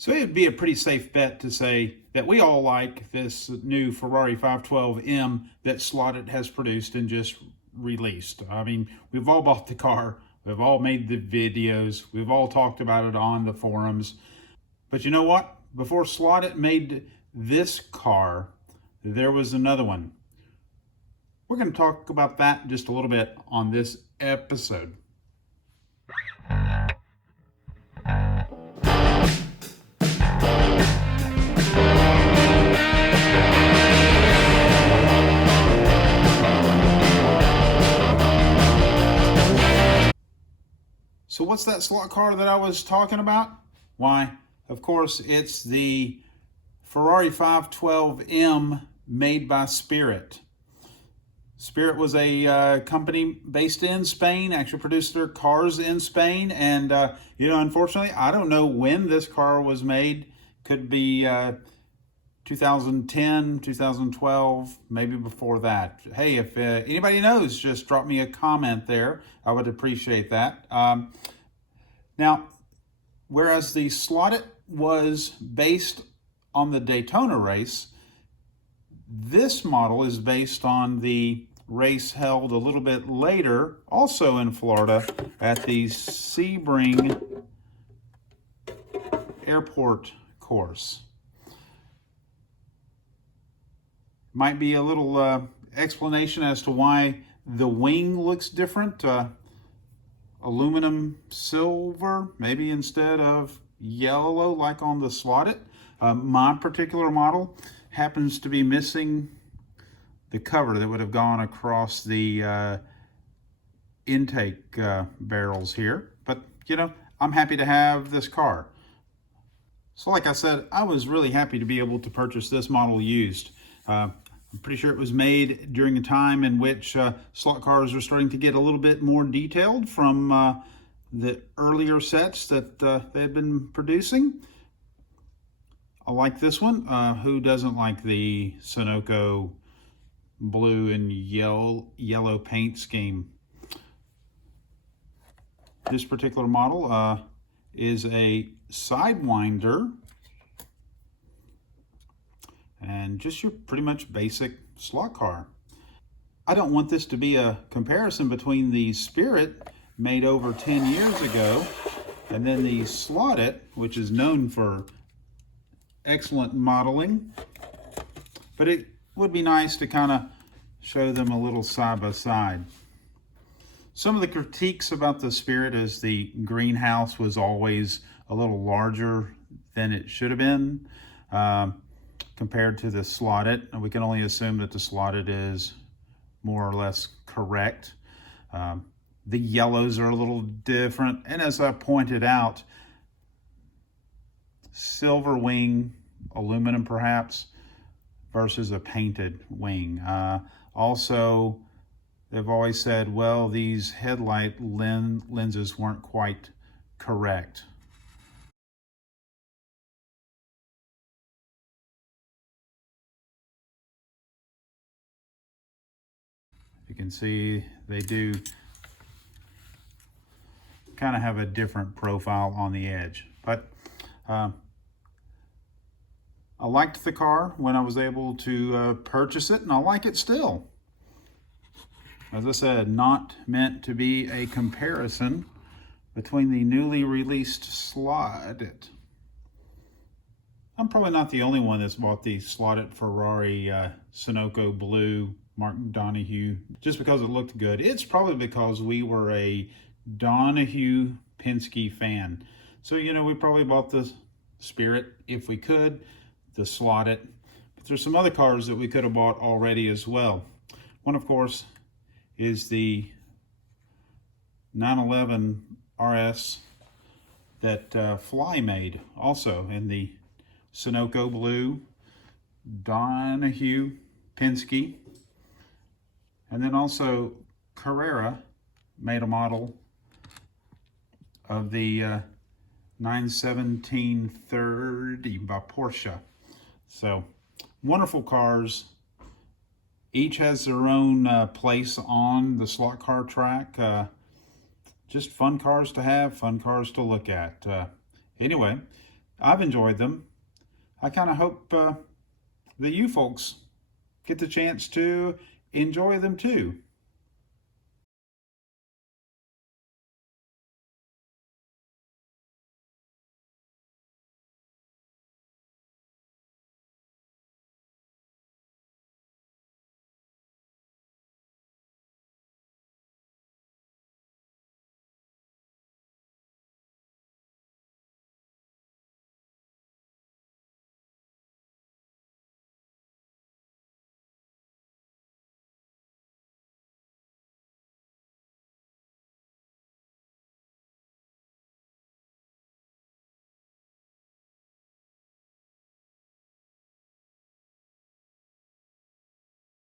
So it'd be a pretty safe bet to say that we all like this new Ferrari 512M that Slot.It has produced and just released. I mean, we've all bought the car, we've all made the videos, we've all talked about it on the forums. But you know what? Before Slot.It made this car, there was another one. We're going to talk about that just a little bit on this episode. So what's that slot car that I was talking about? Why, of course, it's the Ferrari 512M made by Spirit. Spirit was a company based in Spain, actually produced their cars in Spain. And, unfortunately, I don't know when this car was made. Could be 2010, 2012, maybe before that. Hey, if anybody knows, just drop me a comment there. I would appreciate that. Now, whereas the Slot.It was based on the Daytona race, this model is based on the race held a little bit later, also in Florida, at the Sebring Airport course. Might be a little explanation as to why the wing looks different. Aluminum silver, maybe instead of yellow like on the Slot.It. My particular model happens to be missing the cover that would have gone across the intake barrels here. But, I'm happy to have this car. So like I said, I was really happy to be able to purchase this model used. I'm pretty sure it was made during a time in which slot cars are starting to get a little bit more detailed from the earlier sets that they had been producing. I like this one. Who doesn't like the Sunoco blue and yellow paint scheme? This particular model is a Sidewinder, and just your pretty much basic slot car. I don't want this to be a comparison between the Spirit made over 10 years ago and then the Slot.It, which is known for excellent modeling, but it would be nice to kind of show them a little side by side. Some of the critiques about the Spirit is the greenhouse was always a little larger than it should have been compared to the Slot.It. And we can only assume that the Slot.It is more or less correct. The yellows are a little different. And as I pointed out, silver wing, aluminum perhaps, versus a painted wing. Also, they've always said, well, these headlight lenses weren't quite correct. You can see they do kind of have a different profile on the edge. But I liked the car when I was able to purchase it, and I like it still. As I said, not meant to be a comparison between the newly released Slot.It. I'm probably not the only one that's bought the Slot.It Ferrari Sunoco Blue Penske-Donahue just because it looked good. It's probably because we were a Donahue Penske fan. So, we probably bought the Spirit if we could, the Slot.It. But there's some other cars that we could have bought already as well. One, of course, is the 911 RS that Fly made, also in the Sunoco Blue, Donahue, Penske. And then also Carrera made a model of the 91730 by Porsche. So wonderful cars. Each has their own place on the slot car track. Just fun cars to have, fun cars to look at. Anyway, I've enjoyed them. I kind of hope that you folks get the chance to enjoy them too.